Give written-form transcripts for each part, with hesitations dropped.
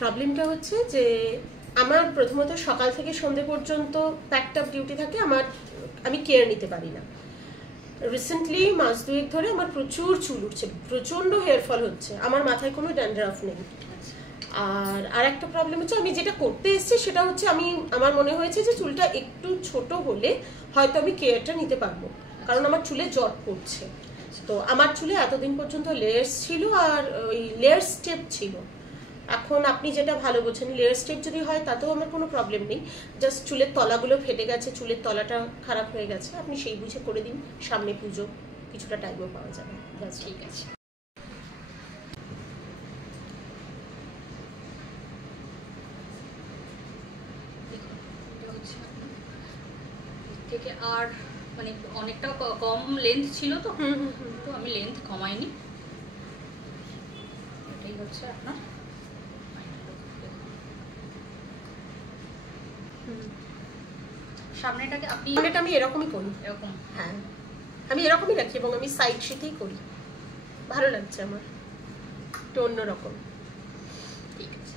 প্রবলেমটা হচ্ছে যে আমার প্রথমত সকাল থেকে সন্ধ্যে পর্যন্ত প্যাকড আপ ডিউটি থাকে, আমি কেয়ার নিতে পারি না। রিসেন্টলি মাস দুয়েক ধরে আমার প্রচুর চুল উঠছে, প্রচন্ড হেয়ার ফল হচ্ছে, আমার মাথায় কোনো ড্যান্ড্রাফ নেই। আর একটা প্রবলেম হচ্ছে আমি যেটা করতে এসেছি সেটা হচ্ছে আমার মনে হয়েছে যে চুলটা একটু ছোট হলে হয়তো আমি কেয়ারটা নিতে পারবো, কারণ আমার চুলে জট পড়ছে। তো আমার চুলে এতদিন পর্যন্ত লেয়ার্স ছিল আর ওই লেয়ার স্টেপ ছিল। এখন আপনি যেটা ভালো বলছেন, লেয়ার স্টেপ যদি হয় তাতেও আমার কোনো প্রবলেম নেই, জাস্ট চুলের তলাগুলো ফেটে গেছে, চুলের তলাটা খারাপ হয়ে গেছে, আপনি সেই বুঝে করে দিন, সামনে পুজো, কিছুটা টাইমও পাওয়া যাবে। ঠিক আছে। থেকে আর মানে অনেকটা কম লেন্থ ছিল তো, তো আমি লেন্থ কমাইনি। এটাই হচ্ছে আপনার সামনেটাকে আপনি সামনেটা আমি এরকমই করি, এরকম, হ্যাঁ আমি এরকমই রাখি এবং আমি সাইড শীতেই করি, ভালো লাগছে আমার, একটু অন্যরকম। ঠিক আছে।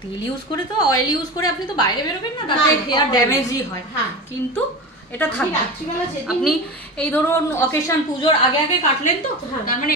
তেল ইউজ করে তো, অয়েল ইউজ করে আপনি তো বাইরে বেরোবেন না, তাতে হেয়ার ড্যামেজই হয়। হ্যাঁ, কিন্তু এটা থাকবে। আপনি এই ধরুন অকেশন পুজোর আগে আগে কাটলেন তো, তার মানে